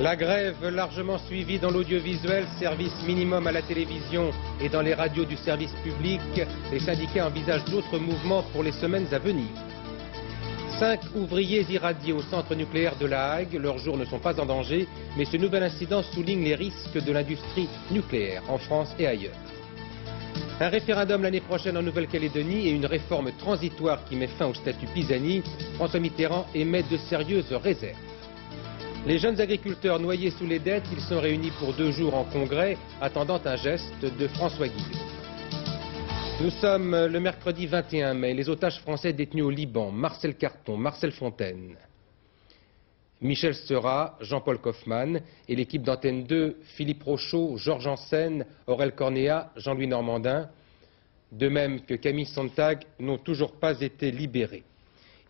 La grève largement suivie dans l'audiovisuel, service minimum à la télévision et dans les radios du service public, les syndicats envisagent d'autres mouvements pour les semaines à venir. 5 ouvriers irradiés au centre nucléaire de La Hague, leurs jours ne sont pas en danger, mais ce nouvel incident souligne les risques de l'industrie nucléaire en France et ailleurs. Un référendum l'année prochaine en Nouvelle-Calédonie et une réforme transitoire qui met fin au statut Pisani, François Mitterrand émet de sérieuses réserves. Les jeunes agriculteurs noyés sous les dettes, ils sont réunis pour 2 jours en congrès, attendant un geste de François Guillaume. Nous sommes le mercredi 21 mai. Les otages français détenus au Liban, Marcel Carton, Marcel Fontaine, Michel Seurat, Jean-Paul Kaufmann et l'équipe d'Antenne 2, Philippe Rochaud, Georges Janssen, Aurel Cornéa, Jean-Louis Normandin, de même que Camille Sontag, n'ont toujours pas été libérés.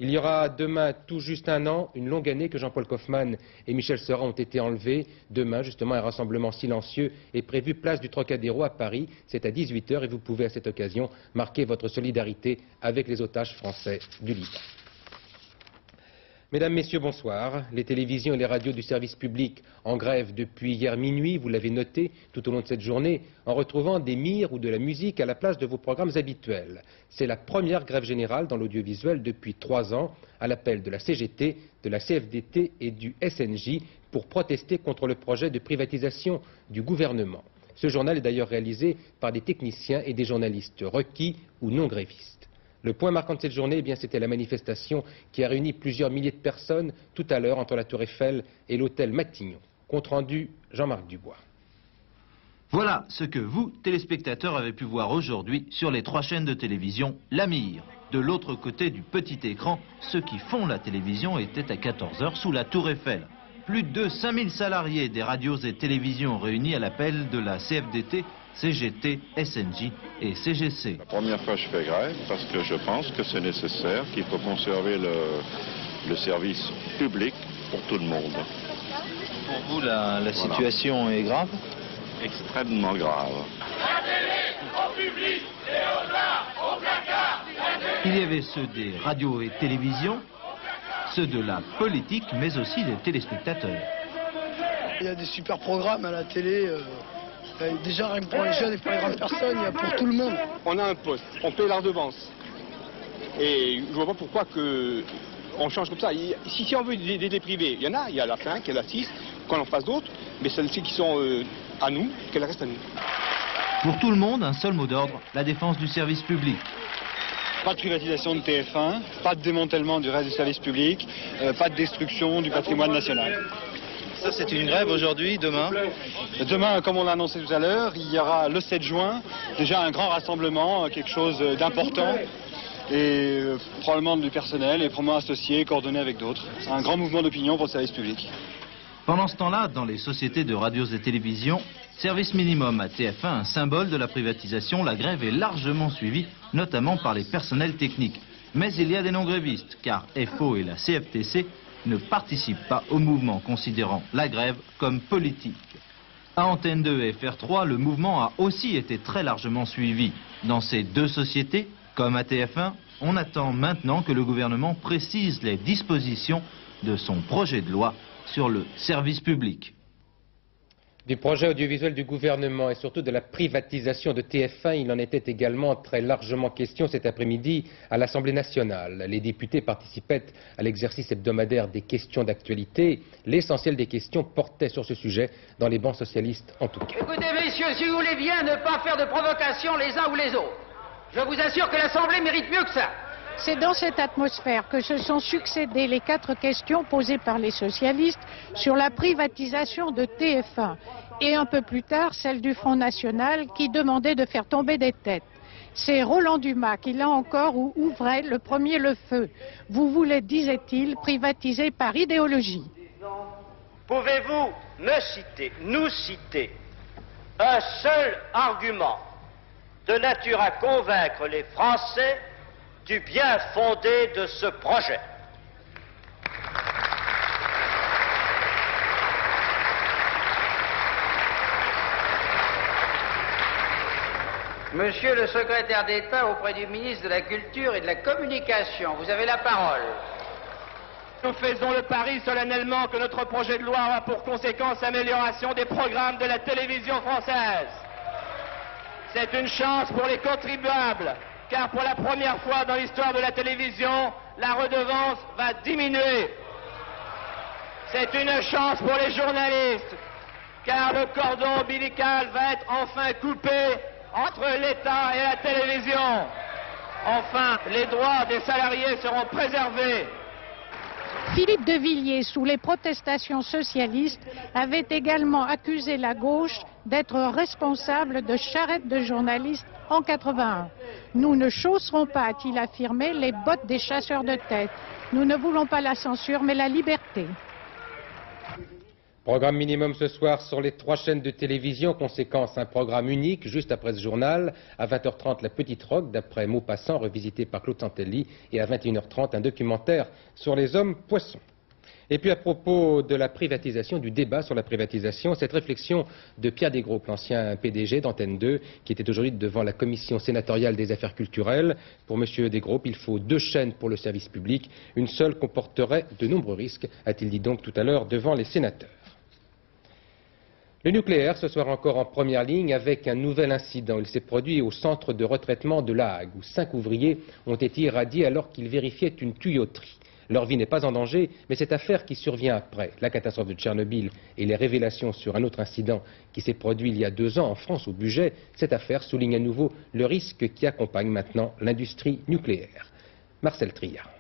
Il y aura demain tout juste un an, une longue année que Jean-Paul Kaufmann et Michel Seurat ont été enlevés. Demain, justement, un rassemblement silencieux est prévu place du Trocadéro à Paris. C'est à 18 h et vous pouvez à cette occasion marquer votre solidarité avec les otages français du Liban. Mesdames, Messieurs, bonsoir. Les télévisions et les radios du service public en grève depuis hier minuit, vous l'avez noté tout au long de cette journée, en retrouvant des mires ou de la musique à la place de vos programmes habituels. C'est la première grève générale dans l'audiovisuel depuis 3 ans, à l'appel de la CGT, de la CFDT et du SNJ, pour protester contre le projet de privatisation du gouvernement. Ce journal est d'ailleurs réalisé par des techniciens et des journalistes requis ou non grévistes. Le point marquant de cette journée, eh bien, c'était la manifestation qui a réuni plusieurs milliers de personnes tout à l'heure entre la Tour Eiffel et l'hôtel Matignon. Compte rendu, Jean-Marc Dubois. Voilà ce que vous, téléspectateurs, avez pu voir aujourd'hui sur les 3 chaînes de télévision La Mire. De l'autre côté du petit écran, ceux qui font la télévision étaient à 14 h sous la Tour Eiffel. Plus de 5000 salariés des radios et télévisions réunis à l'appel de la CFDT, CGT, SNJ et CGC. La première fois je fais grève parce que je pense que c'est nécessaire, qu'il faut conserver le service public pour tout le monde. Pour vous, la situation est grave? Extrêmement grave. La télé, au public et au placard. Il y avait ceux des radios et télévisions, ceux de la politique, mais aussi des téléspectateurs. Il y a des super programmes à la télé. Déjà, rien que pour les jeunes et pour les grandes personnes, il y a pour tout le monde. On a un poste, on paye la redevance. Et je vois pas pourquoi on change comme ça. Si on veut des privés, il y en a, il y a la 5, il y a la 6, qu'on en fasse d'autres, mais celles-ci qui sont à nous, qu'elles restent à nous. Pour tout le monde, un seul mot d'ordre, la défense du service public. Pas de privatisation de TF1, pas de démantèlement du reste du service public, pas de destruction du patrimoine national. Ça, c'est une grève aujourd'hui, demain? Demain, comme on l'a annoncé tout à l'heure, il y aura le 7 juin, déjà un grand rassemblement, quelque chose d'important, et probablement du personnel, et probablement associé, coordonné avec d'autres. C'est un grand mouvement d'opinion pour le service public. Pendant ce temps-là, dans les sociétés de radios et télévisions, service minimum à TF1, un symbole de la privatisation, la grève est largement suivie, notamment par les personnels techniques. Mais il y a des non-grévistes, car FO et la CFTC ne participent pas au mouvement, considérant la grève comme politique. À Antenne 2 et FR3, le mouvement a aussi été très largement suivi. Dans ces 2 sociétés, comme à TF1, on attend maintenant que le gouvernement précise les dispositions de son projet de loi sur le service public. Du projet audiovisuel du gouvernement et surtout de la privatisation de TF1, il en était également très largement question cet après-midi à l'Assemblée nationale. Les députés participaient à l'exercice hebdomadaire des questions d'actualité. L'essentiel des questions portait sur ce sujet dans les bancs socialistes en tout cas. Écoutez messieurs, si vous voulez bien ne pas faire de provocation les uns ou les autres, je vous assure que l'Assemblée mérite mieux que ça. C'est dans cette atmosphère que se sont succédées les 4 questions posées par les socialistes sur la privatisation de TF1 et un peu plus tard celle du Front National qui demandait de faire tomber des têtes. C'est Roland Dumas qui, là encore, ouvrait le premier le feu. Vous voulez, disait-il, privatiser par idéologie. Pouvez-vous nous citer un seul argument de nature à convaincre les Français du bien fondé de ce projet? Monsieur le secrétaire d'État auprès du ministre de la Culture et de la Communication, vous avez la parole. Nous faisons le pari solennellement que notre projet de loi aura pour conséquence l'amélioration des programmes de la télévision française. C'est une chance pour les contribuables, car pour la première fois dans l'histoire de la télévision, la redevance va diminuer. C'est une chance pour les journalistes, car le cordon ombilical va être enfin coupé entre l'État et la télévision. Enfin, les droits des salariés seront préservés. Philippe de Villiers, sous les protestations socialistes, avait également accusé la gauche d'être responsable de charrettes de journalistes en 81. Nous ne chausserons pas, a-t-il affirmé, les bottes des chasseurs de tête. Nous ne voulons pas la censure, mais la liberté. Programme minimum ce soir sur les 3 chaînes de télévision. Conséquence, un programme unique juste après ce journal. À 20h30, La Petite Roque, d'après Maupassant, revisité par Claude Santelli. Et à 21h30, un documentaire sur les hommes poissons. Et puis à propos de la privatisation, du débat sur la privatisation, cette réflexion de Pierre Desgroupes, l'ancien PDG d'Antenne 2, qui était aujourd'hui devant la commission sénatoriale des affaires culturelles. Pour M. Desgroupes, il faut 2 chaînes pour le service public. Une seule comporterait de nombreux risques, a-t-il dit donc tout à l'heure devant les sénateurs. Le nucléaire, ce soir encore en première ligne, avec un nouvel incident. Il s'est produit au centre de retraitement de La Hague, où 5 ouvriers ont été irradiés alors qu'ils vérifiaient une tuyauterie. Leur vie n'est pas en danger, mais cette affaire qui survient après la catastrophe de Tchernobyl et les révélations sur un autre incident qui s'est produit il y a 2 ans en France au Bugey, cette affaire souligne à nouveau le risque qui accompagne maintenant l'industrie nucléaire. Marcel Triard.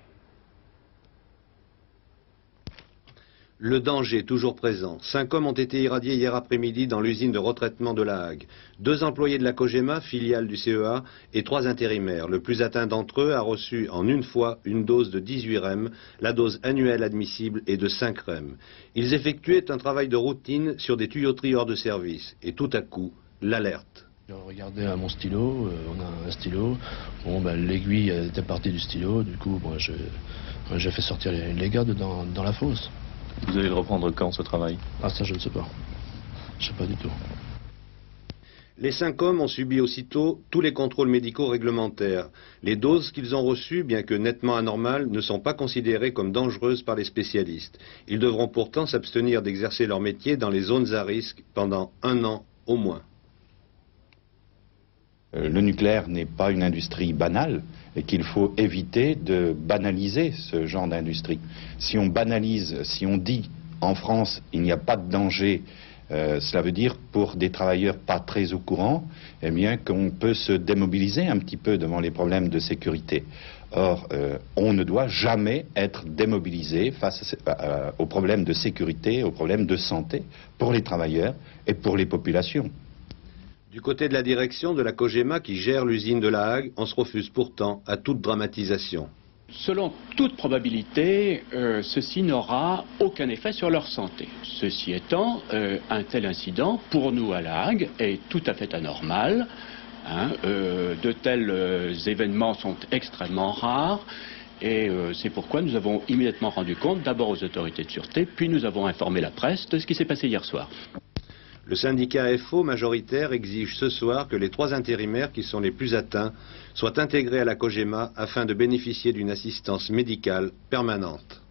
Le danger toujours présent. 5 hommes ont été irradiés hier après-midi dans l'usine de retraitement de La Hague. 2 employés de la Cogema, filiale du CEA, et 3 intérimaires. Le plus atteint d'entre eux a reçu en une fois une dose de 18 REM. La dose annuelle admissible est de 5 REM. Ils effectuaient un travail de routine sur des tuyauteries hors de service. Et tout à coup, l'alerte. J'ai regardé à mon stylo, on a un stylo. Bon, l'aiguille était partie du stylo. Du coup, j'ai fait sortir les gars dans la fosse. Vous allez le reprendre quand, ce travail? Ah, ça, je ne sais pas. Je ne sais pas du tout. Les 5 hommes ont subi aussitôt tous les contrôles médicaux réglementaires. Les doses qu'ils ont reçues, bien que nettement anormales, ne sont pas considérées comme dangereuses par les spécialistes. Ils devront pourtant s'abstenir d'exercer leur métier dans les zones à risque pendant 1 an au moins. Le nucléaire n'est pas une industrie banale et qu'il faut éviter de banaliser ce genre d'industrie. Si on banalise, si on dit en France il n'y a pas de danger, cela veut dire pour des travailleurs pas très au courant, eh bien qu'on peut se démobiliser un petit peu devant les problèmes de sécurité. Or, on ne doit jamais être démobilisé face aux problèmes de sécurité, aux problèmes de santé pour les travailleurs et pour les populations. Du côté de la direction de la Cogema qui gère l'usine de La Hague, on se refuse pourtant à toute dramatisation. Selon toute probabilité, ceci n'aura aucun effet sur leur santé. Ceci étant, un tel incident, pour nous à La Hague, est tout à fait anormal. De tels événements sont extrêmement rares. Et c'est pourquoi nous avons immédiatement rendu compte, d'abord aux autorités de sûreté, puis nous avons informé la presse de ce qui s'est passé hier soir. Le syndicat FO majoritaire exige ce soir que les 3 intérimaires qui sont les plus atteints soient intégrés à la Cogema afin de bénéficier d'une assistance médicale permanente.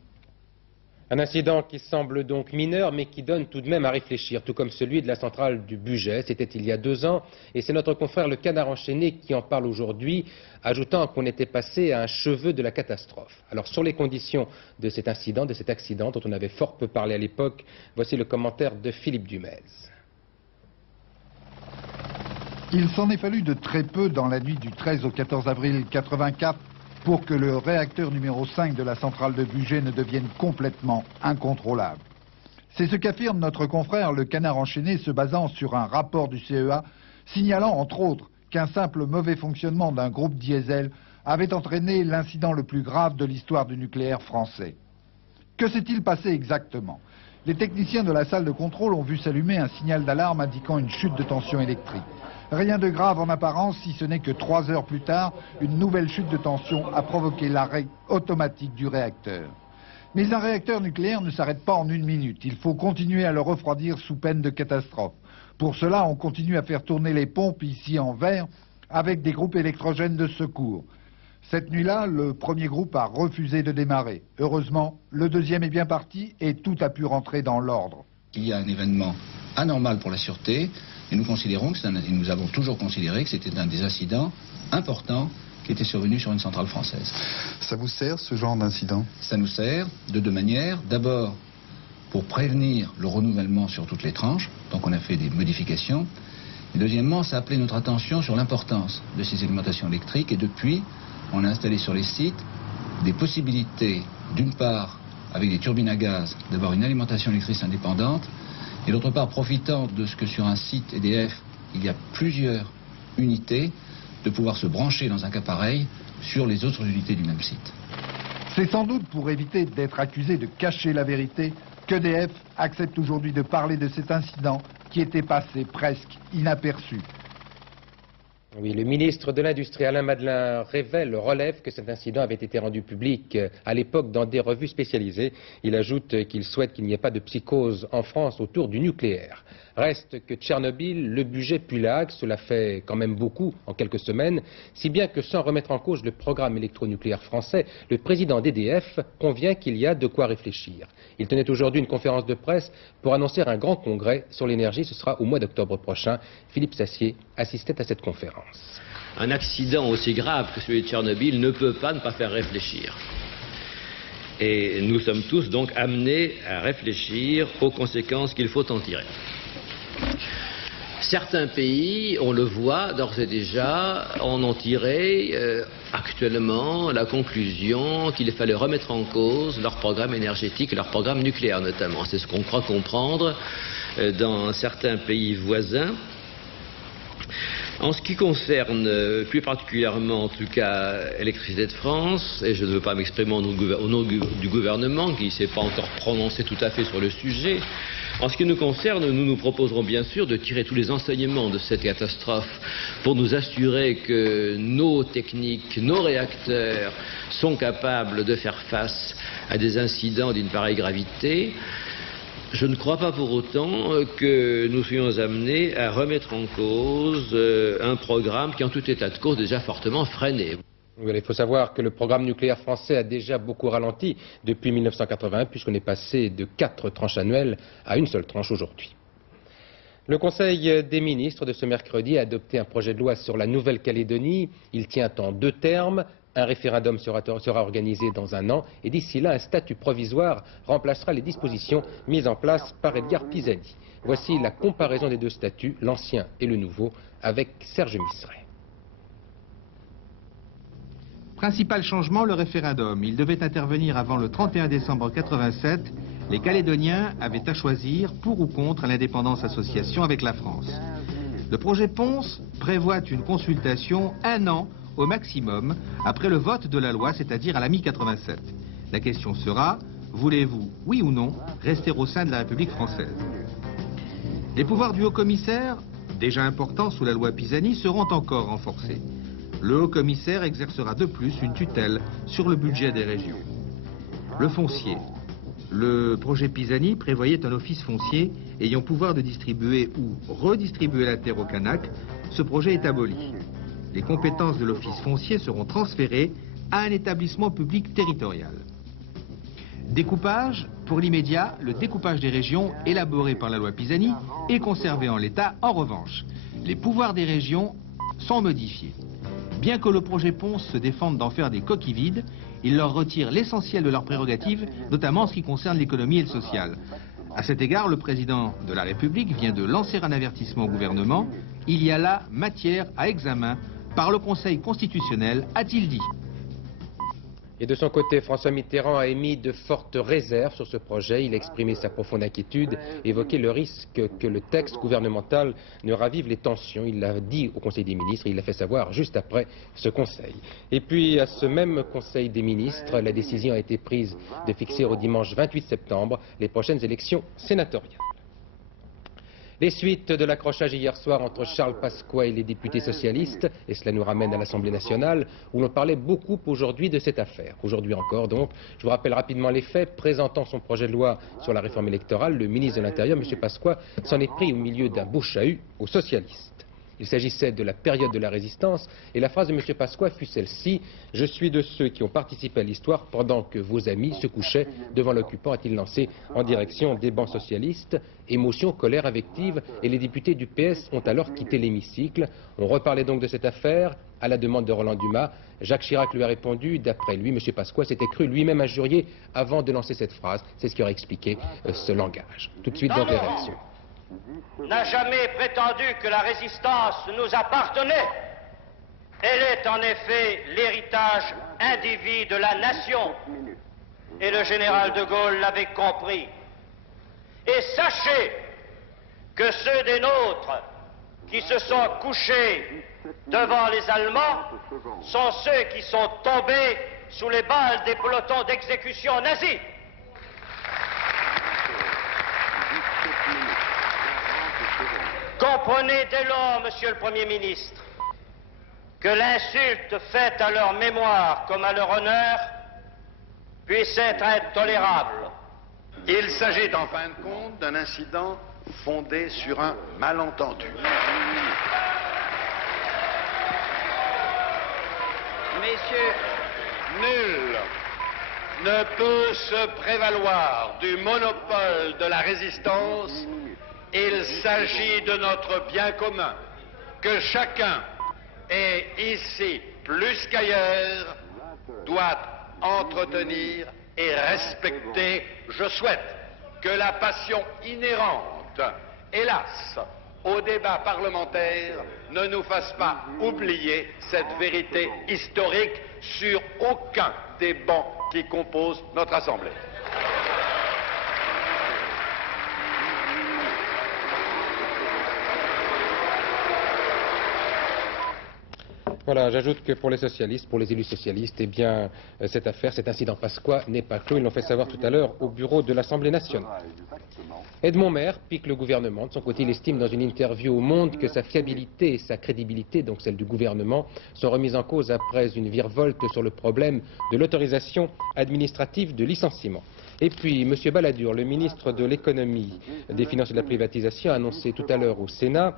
Un incident qui semble donc mineur, mais qui donne tout de même à réfléchir, tout comme celui de la centrale du Bugey. C'était il y a 2 ans, et c'est notre confrère Le Canard Enchaîné qui en parle aujourd'hui, ajoutant qu'on était passé à un cheveu de la catastrophe. Alors sur les conditions de cet incident, de cet accident, dont on avait fort peu parlé à l'époque, voici le commentaire de Philippe Dumez. Il s'en est fallu de très peu dans la nuit du 13 au 14 avril 84 pour que le réacteur numéro 5 de la centrale de Bugey ne devienne complètement incontrôlable. C'est ce qu'affirme notre confrère Le Canard Enchaîné, se basant sur un rapport du CEA, signalant entre autres qu'un simple mauvais fonctionnement d'un groupe diesel avait entraîné l'incident le plus grave de l'histoire du nucléaire français. Que s'est-il passé exactement? Les techniciens de la salle de contrôle ont vu s'allumer un signal d'alarme indiquant une chute de tension électrique. Rien de grave en apparence, si ce n'est que 3 heures plus tard, une nouvelle chute de tension a provoqué l'arrêt automatique du réacteur. Mais un réacteur nucléaire ne s'arrête pas en 1 minute. Il faut continuer à le refroidir sous peine de catastrophe. Pour cela, on continue à faire tourner les pompes ici en vert avec des groupes électrogènes de secours. Cette nuit-là, le premier groupe a refusé de démarrer. Heureusement, le deuxième est bien parti et tout a pu rentrer dans l'ordre. Il y a un événement anormal pour la sûreté et nous considérons que nous avons toujours considéré que c'était un des incidents importants qui était survenu sur une centrale française. Ça vous sert, ce genre d'incident? Ça nous sert de deux manières. D'abord, pour prévenir le renouvellement sur toutes les tranches, donc on a fait des modifications. Et deuxièmement, ça a appelé notre attention sur l'importance de ces alimentations électriques et depuis, on a installé sur les sites des possibilités, d'une part, avec des turbines à gaz, d'avoir une alimentation électrique indépendante, et d'autre part, profitant de ce que sur un site EDF, il y a plusieurs unités, de pouvoir se brancher dans un cas pareil sur les autres unités du même site. C'est sans doute pour éviter d'être accusé de cacher la vérité qu'EDF accepte aujourd'hui de parler de cet incident qui était passé presque inaperçu. Oui, le ministre de l'Industrie, Alain Madelin, relève que cet incident avait été rendu public à l'époque dans des revues spécialisées. Il ajoute qu'il souhaite qu'il n'y ait pas de psychose en France autour du nucléaire. Reste que Tchernobyl, le budget puis la Hague, cela fait quand même beaucoup en quelques semaines, si bien que sans remettre en cause le programme électronucléaire français, le président d'EDF convient qu'il y a de quoi réfléchir. Il tenait aujourd'hui une conférence de presse pour annoncer un grand congrès sur l'énergie. Ce sera au mois d'octobre prochain. Philippe Sassier assistait à cette conférence. Un accident aussi grave que celui de Tchernobyl ne peut pas ne pas faire réfléchir. Et nous sommes tous donc amenés à réfléchir aux conséquences qu'il faut en tirer. Certains pays, on le voit d'ores et déjà, en ont tiré actuellement la conclusion qu'il fallait remettre en cause leur programme énergétique et leur programme nucléaire notamment. C'est ce qu'on croit comprendre dans certains pays voisins. En ce qui concerne plus particulièrement en tout cas Électricité de France, et je ne veux pas m'exprimer au nom du gouvernement qui ne s'est pas encore prononcé tout à fait sur le sujet, en ce qui nous concerne, nous nous proposerons bien sûr de tirer tous les enseignements de cette catastrophe pour nous assurer que nos techniques, nos réacteurs sont capables de faire face à des incidents d'une pareille gravité. Je ne crois pas pour autant que nous soyons amenés à remettre en cause un programme qui en tout état de cause est déjà fortement freiné. Il faut savoir que le programme nucléaire français a déjà beaucoup ralenti depuis 1981 puisqu'on est passé de 4 tranches annuelles à une seule tranche aujourd'hui. Le Conseil des ministres de ce mercredi a adopté un projet de loi sur la Nouvelle-Calédonie. Il tient en 2 termes. Un référendum sera organisé dans 1 an et d'ici là, un statut provisoire remplacera les dispositions mises en place par Edgar Pisani. Voici la comparaison des 2 statuts, l'ancien et le nouveau, avec Serge Misseret. Principal changement, le référendum. Il devait intervenir avant le 31 décembre 1987. Les Calédoniens avaient à choisir pour ou contre l'indépendance association avec la France. Le projet Ponce prévoit une consultation 1 an au maximum après le vote de la loi, c'est-à-dire à la mi-87. La question sera, voulez-vous, oui ou non, rester au sein de la République française? Les pouvoirs du haut-commissaire, déjà importants sous la loi Pisani, seront encore renforcés. Le haut-commissaire exercera de plus une tutelle sur le budget des régions. Le foncier. Le projet Pisani prévoyait un office foncier ayant pouvoir de distribuer ou redistribuer la terre au Kanak. Ce projet est aboli. Les compétences de l'office foncier seront transférées à un établissement public territorial. Découpage. Pour l'immédiat, le découpage des régions élaboré par la loi Pisani est conservé en l'état. En revanche, les pouvoirs des régions sont modifiés. Bien que le projet Ponce se défende d'en faire des coquilles vides, il leur retire l'essentiel de leurs prérogatives, notamment en ce qui concerne l'économie et le social. À cet égard, le président de la République vient de lancer un avertissement au gouvernement. Il y a là matière à examen par le Conseil constitutionnel, a-t-il dit. Et de son côté, François Mitterrand a émis de fortes réserves sur ce projet. Il a exprimé sa profonde inquiétude, évoqué le risque que le texte gouvernemental ne ravive les tensions. Il l'a dit au Conseil des ministres et il l'a fait savoir juste après ce Conseil. Et puis, à ce même Conseil des ministres, la décision a été prise de fixer au dimanche 28 septembre les prochaines élections sénatoriales. Les suites de l'accrochage hier soir entre Charles Pasqua et les députés socialistes, et cela nous ramène à l'Assemblée nationale, où l'on parlait beaucoup aujourd'hui de cette affaire. Aujourd'hui encore donc, je vous rappelle rapidement les faits. Présentant son projet de loi sur la réforme électorale, le ministre de l'Intérieur, M. Pasqua, s'en est pris au milieu d'un beau chahut aux socialistes. Il s'agissait de la période de la résistance et la phrase de M. Pasqua fut celle-ci: « Je suis de ceux qui ont participé à l'histoire pendant que vos amis se couchaient devant l'occupant », a-t-il lancé en direction des bancs socialistes. Émotion, colère, invective, et les députés du PS ont alors quitté l'hémicycle. On reparlait donc de cette affaire à la demande de Roland Dumas. Jacques Chirac lui a répondu. D'après lui, M. Pasqua s'était cru lui-même injurié avant de lancer cette phrase. C'est ce qui aurait expliqué ce langage. Tout de suite dans les réactions. N'a jamais prétendu que la résistance nous appartenait. Elle est en effet l'héritage indivis de la nation. Et le général de Gaulle l'avait compris. Et sachez que ceux des nôtres qui se sont couchés devant les Allemands sont ceux qui sont tombés sous les balles des pelotons d'exécution nazis. Comprenez dès lors, Monsieur le Premier ministre, que l'insulte faite à leur mémoire comme à leur honneur puisse être intolérable. Il s'agit en fin de compte d'un incident fondé sur un malentendu. Messieurs, nul ne peut se prévaloir du monopole de la résistance. Il s'agit de notre bien commun, que chacun, et ici plus qu'ailleurs, doit entretenir et respecter. Je souhaite que la passion inhérente, hélas, au débat parlementaire ne nous fasse pas oublier cette vérité historique sur aucun des bancs qui composent notre Assemblée. Voilà, j'ajoute que pour les socialistes, pour les élus socialistes, eh bien, cette affaire, cet incident Pasqua n'est pas clos. Ils l'ont fait savoir tout à l'heure au bureau de l'Assemblée nationale. Edmond Maire pique le gouvernement. De son côté, il estime dans une interview au Monde que sa fiabilité et sa crédibilité, donc celle du gouvernement, sont remises en cause après une virevolte sur le problème de l'autorisation administrative de licenciement. Et puis, M. Balladur, le ministre de l'économie, des finances et de la privatisation, a annoncé tout à l'heure au Sénat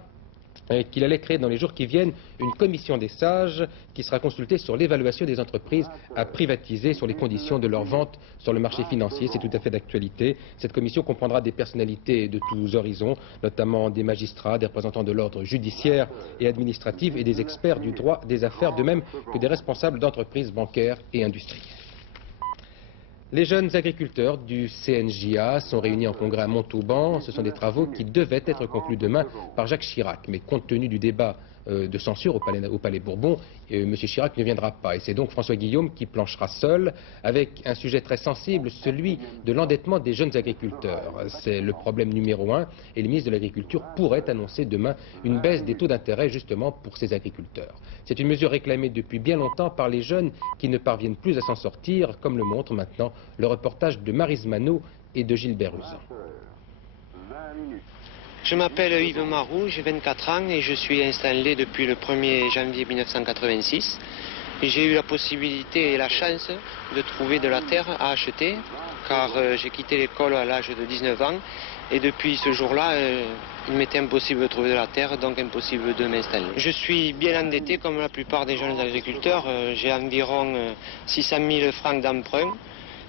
qu'il allait créer dans les jours qui viennent une commission des sages qui sera consultée sur l'évaluation des entreprises à privatiser, sur les conditions de leur vente sur le marché financier. C'est tout à fait d'actualité. Cette commission comprendra des personnalités de tous horizons, notamment des magistrats, des représentants de l'ordre judiciaire et administratif et des experts du droit des affaires, de même que des responsables d'entreprises bancaires et industrielles. Les jeunes agriculteurs du CNJA sont réunis en congrès à Montauban. Ce sont des travaux qui devaient être conclus demain par Jacques Chirac. Mais compte tenu du débat de censure au Palais Bourbon, M. Chirac ne viendra pas. Et c'est donc François Guillaume qui planchera seul avec un sujet très sensible, celui de l'endettement des jeunes agriculteurs. C'est le problème numéro 1 et le ministre de l'Agriculture pourrait annoncer demain une baisse des taux d'intérêt justement pour ces agriculteurs. C'est une mesure réclamée depuis bien longtemps par les jeunes qui ne parviennent plus à s'en sortir, comme le montre maintenant le reportage de Maryse Manot et de Gilbert Uzan. Je m'appelle Yves Marou, j'ai 24 ans et je suis installé depuis le 1er janvier 1986. J'ai eu la possibilité et la chance de trouver de la terre à acheter car j'ai quitté l'école à l'âge de 19 ans et depuis ce jour-là, il m'était impossible de trouver de la terre, donc impossible de m'installer. Je suis bien endetté comme la plupart des jeunes agriculteurs. J'ai environ 600 000 francs d'emprunt,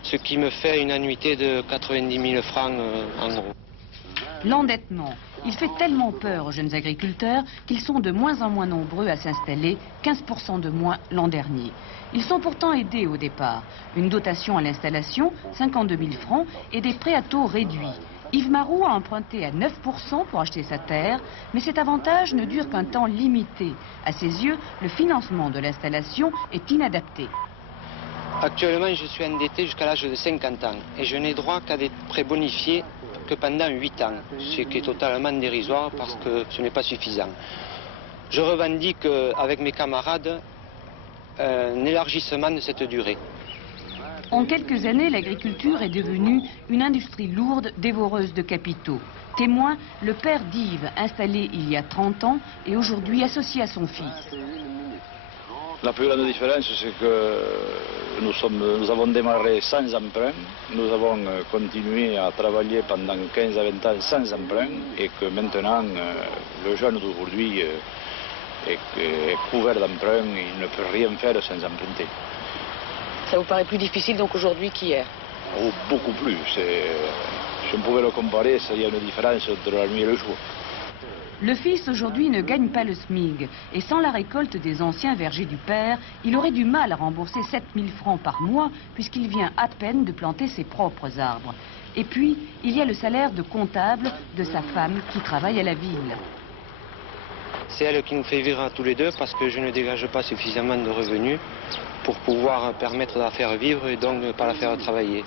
ce qui me fait une annuité de 90 000 francs en gros. L'endettement, il fait tellement peur aux jeunes agriculteurs qu'ils sont de moins en moins nombreux à s'installer, 15% de moins l'an dernier. Ils sont pourtant aidés au départ. Une dotation à l'installation, 52 000 francs, et des prêts à taux réduits. Yves Marou a emprunté à 9% pour acheter sa terre, mais cet avantage ne dure qu'un temps limité. À ses yeux, le financement de l'installation est inadapté. Actuellement, je suis endetté jusqu'à l'âge de 50 ans et je n'ai droit qu'à des prêts bonifiés que pendant 8 ans, ce qui est totalement dérisoire parce que ce n'est pas suffisant. Je revendique avec mes camarades un élargissement de cette durée. En quelques années, l'agriculture est devenue une industrie lourde, dévoreuse de capitaux. Témoin, le père d'Yves, installé il y a 30 ans, est aujourd'hui associé à son fils. La plus grande différence, c'est que nous avons démarré sans emprunt, nous avons continué à travailler pendant 15 à 20 ans sans emprunt et que maintenant, le jeune d'aujourd'hui est couvert d'emprunts, il ne peut rien faire sans emprunter. Ça vous paraît plus difficile donc aujourd'hui qu'hier? Oh, beaucoup plus. Si on pouvait le comparer, il y a une différence entre la nuit et le jour. Le fils aujourd'hui ne gagne pas le SMIG et sans la récolte des anciens vergers du père, il aurait du mal à rembourser 7 000 francs par mois puisqu'il vient à peine de planter ses propres arbres. Et puis, il y a le salaire de comptable de sa femme qui travaille à la ville. C'est elle qui nous fait vivre à tous les deux parce que je ne dégage pas suffisamment de revenus pour pouvoir permettre de la faire vivre et donc de ne pas la faire travailler.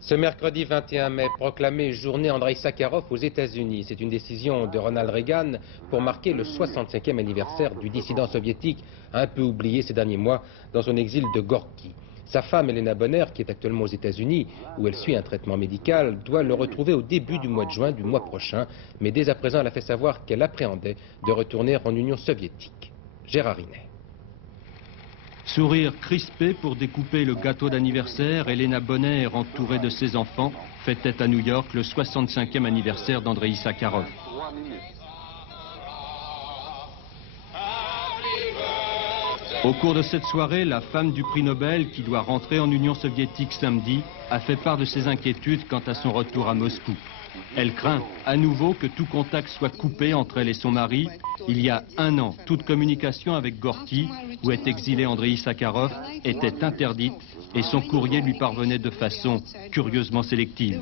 Ce mercredi 21 mai, proclamée journée Andreï Sakharov aux États-Unis. C'est une décision de Ronald Reagan pour marquer le 65e anniversaire du dissident soviétique, un peu oublié ces derniers mois dans son exil de Gorky. Sa femme, Elena Bonner, qui est actuellement aux États-Unis, où elle suit un traitement médical, doit le retrouver au début du mois de juin du mois prochain. Mais dès à présent, elle a fait savoir qu'elle appréhendait de retourner en Union soviétique. Gérard Rinet. Sourire crispé pour découper le gâteau d'anniversaire, Elena Bonner, entourée de ses enfants, fêtait à New York le 65e anniversaire d'Andreï Sakharov. Au cours de cette soirée, la femme du prix Nobel, qui doit rentrer en Union soviétique samedi, a fait part de ses inquiétudes quant à son retour à Moscou. Elle craint à nouveau que tout contact soit coupé entre elle et son mari. Il y a un an, toute communication avec Gorky, où est exilé Andreï Sakharov, était interdite et son courrier lui parvenait de façon curieusement sélective.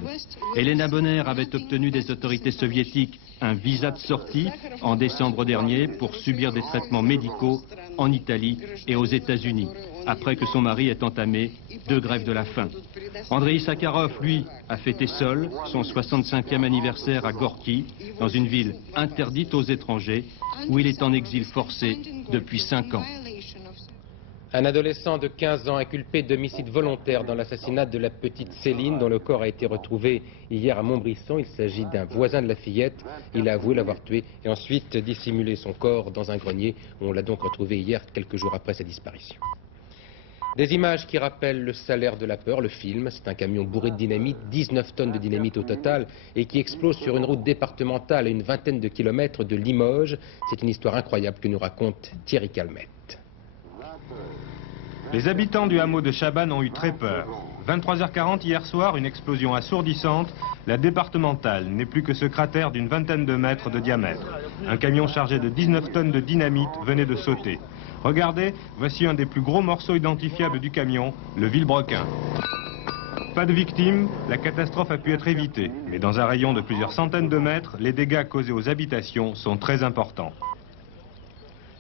Elena Bonner avait obtenu des autorités soviétiques un visa de sortie en décembre dernier pour subir des traitements médicaux en Italie et aux États-Unis, après que son mari ait entamé 2 grèves de la faim. Andreï Sakharov, lui, a fêté seul son 65e anniversaire à Gorky, dans une ville interdite aux étrangers, où il est en exil forcé depuis 5 ans. Un adolescent de 15 ans inculpé d'homicide volontaire dans l'assassinat de la petite Céline, dont le corps a été retrouvé hier à Montbrisson. Il s'agit d'un voisin de la fillette. Il a avoué l'avoir tué et ensuite dissimulé son corps dans un grenier. On l'a donc retrouvé hier, quelques jours après sa disparition. Des images qui rappellent le salaire de la peur, le film. C'est un camion bourré de dynamite, 19 tonnes de dynamite au total, et qui explose sur une route départementale à une vingtaine de kilomètres de Limoges. C'est une histoire incroyable que nous raconte Thierry Calmette. Les habitants du hameau de Chabannes ont eu très peur. 23h40 hier soir, une explosion assourdissante. La départementale n'est plus que ce cratère d'une vingtaine de mètres de diamètre. Un camion chargé de 19 tonnes de dynamite venait de sauter. Regardez, voici un des plus gros morceaux identifiables du camion, le vilebrequin. Pas de victimes, la catastrophe a pu être évitée. Mais dans un rayon de plusieurs centaines de mètres, les dégâts causés aux habitations sont très importants.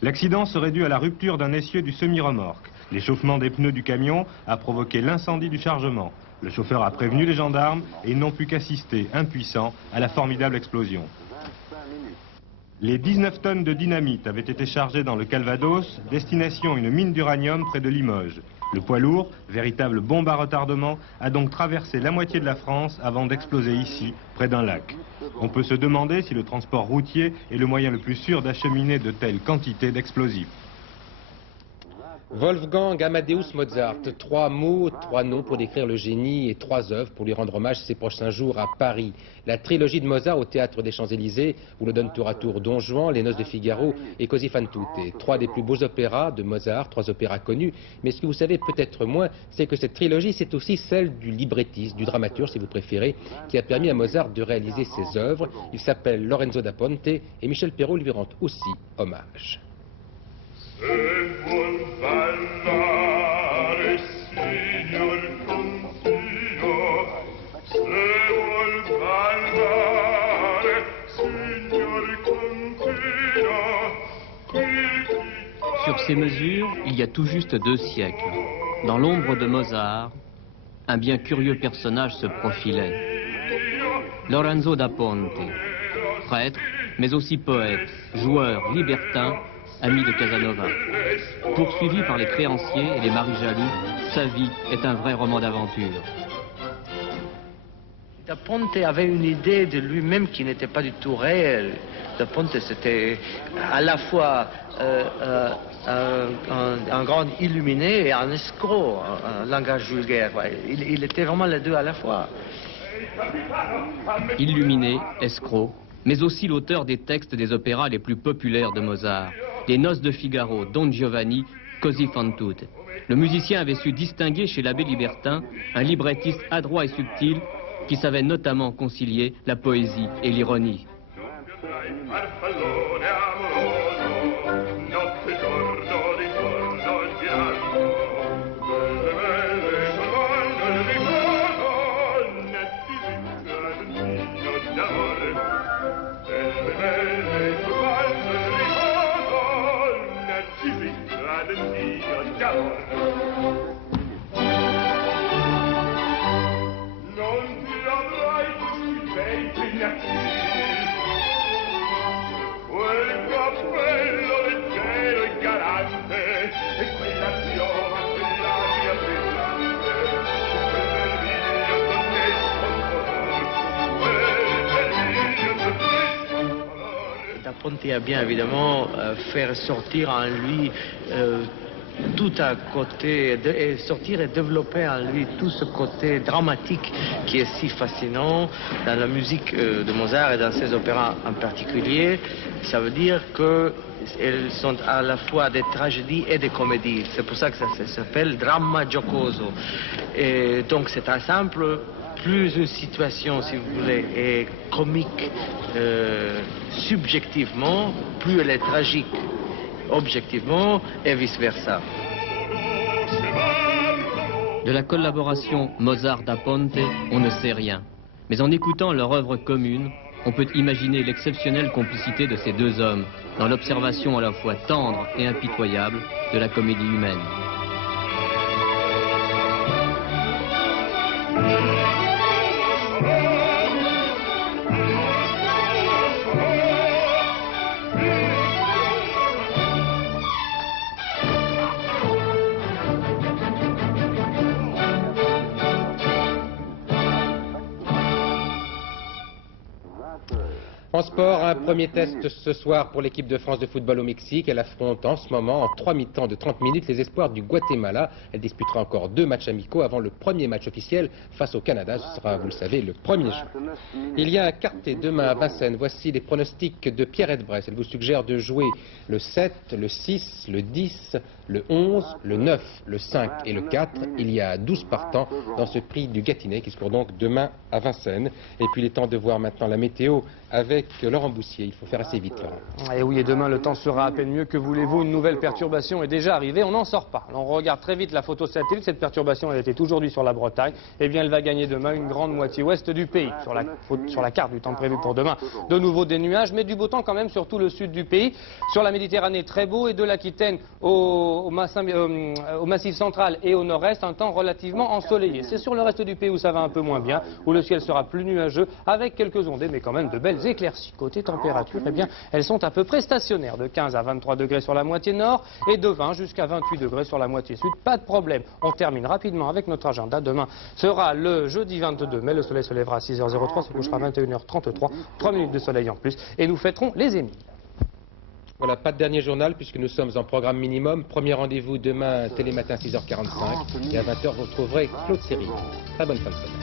L'accident serait dû à la rupture d'un essieu du semi-remorque. L'échauffement des pneus du camion a provoqué l'incendie du chargement. Le chauffeur a prévenu les gendarmes et ils n'ont pu qu'assister, impuissants, à la formidable explosion. Les 19 tonnes de dynamite avaient été chargées dans le Calvados, destination une mine d'uranium près de Limoges. Le poids lourd, véritable bombe à retardement, a donc traversé la moitié de la France avant d'exploser ici, près d'un lac. On peut se demander si le transport routier est le moyen le plus sûr d'acheminer de telles quantités d'explosifs. Wolfgang Amadeus Mozart, 3 mots, 3 noms pour décrire le génie et 3 œuvres pour lui rendre hommage ces prochains jours à Paris. La trilogie de Mozart au Théâtre des Champs-Élysées, où l'on donne tour à tour Don Juan, Les Noces de Figaro et Così fan tutte. 3 des plus beaux opéras de Mozart, 3 opéras connus. Mais ce que vous savez peut-être moins, c'est que cette trilogie, c'est aussi celle du librettiste, du dramaturge si vous préférez, qui a permis à Mozart de réaliser ses œuvres. Il s'appelle Lorenzo da Ponte et Michel Perrault lui rend aussi hommage. Sur ces mesures, il y a tout juste 2 siècles, dans l'ombre de Mozart, un bien curieux personnage se profilait. Lorenzo da Ponte, prêtre, mais aussi poète, joueur, libertin, ami de Casanova. Poursuivi par les créanciers et les maris jaloux, sa vie est un vrai roman d'aventure. Da Ponte avait une idée de lui-même qui n'était pas du tout réelle. Da Ponte, c'était à la fois un grand illuminé et un escroc, un langage vulgaire. Il était vraiment les deux à la fois. Illuminé, escroc, mais aussi l'auteur des textes des opéras les plus populaires de Mozart, Les Noces de Figaro, Don Giovanni, Così fan tutte. Le musicien avait su distinguer chez l'abbé Libertin un librettiste adroit et subtil qui savait notamment concilier la poésie et l'ironie. Da Ponte a bien évidemment faire sortir en lui tout à côté, et sortir et développer en lui tout ce côté dramatique qui est si fascinant dans la musique de Mozart et dans ses opéras en particulier. Ça veut dire qu'elles sont à la fois des tragédies et des comédies. C'est pour ça que ça s'appelle dramma giocoso. Et donc c'est un simple, plus une situation, si vous voulez, est comique subjectivement, plus elle est tragique objectivement, et vice-versa. De la collaboration Mozart-da Ponte, on ne sait rien. Mais en écoutant leur œuvre commune, on peut imaginer l'exceptionnelle complicité de ces deux hommes dans l'observation à la fois tendre et impitoyable de la comédie humaine. En sport, un premier test ce soir pour l'équipe de France de football au Mexique. Elle affronte en ce moment, en 3 mi-temps de 30 minutes, les espoirs du Guatemala. Elle disputera encore 2 matchs amicaux avant le premier match officiel face au Canada. Ce sera, vous le savez, le 1er juin. Il y a un quartet demain à Vincennes. Voici les pronostics de Pierre Edbress. Elle vous suggère de jouer le 7, le 6, le 10, le 11, le 9, le 5 et le 4. Il y a 12 partants dans ce prix du Gâtinais qui se court donc demain à Vincennes. Et puis il est temps de voir maintenant la météo avec Laurent Boussier. Il faut faire assez vite, Laurent. Et oui, et demain le temps sera à peine mieux. Que voulez-vous, une nouvelle perturbation est déjà arrivée. On n'en sort pas. On regarde très vite la photo satellite. Cette perturbation, elle était aujourd'hui sur la Bretagne. Eh bien, elle va gagner demain une grande moitié ouest du pays. Sur la carte du temps prévu pour demain, de nouveau des nuages, mais du beau temps quand même sur tout le sud du pays. Sur la Méditerranée, très beau, et de l'Aquitaine au Massif central et au nord-est, un temps relativement ensoleillé. C'est sur le reste du pays où ça va un peu moins bien, où le ciel sera plus nuageux, avec quelques ondées, mais quand même de belles éclaircies. Côté température, eh bien, elles sont à peu près stationnaires, de 15 à 23 degrés sur la moitié nord, et de 20 jusqu'à 28 degrés sur la moitié sud. Pas de problème. On termine rapidement avec notre agenda. Demain sera le jeudi 22 mai. Le soleil se lèvera à 6h03, se couchera à 21h33. 3 minutes de soleil en plus, et nous fêterons les Émiles. Voilà, pas de dernier journal puisque nous sommes en programme minimum. Premier rendez-vous demain, Télématin 6h45. Et à 20h, vous retrouverez Claude Sérine. Très bonne fin de semaine.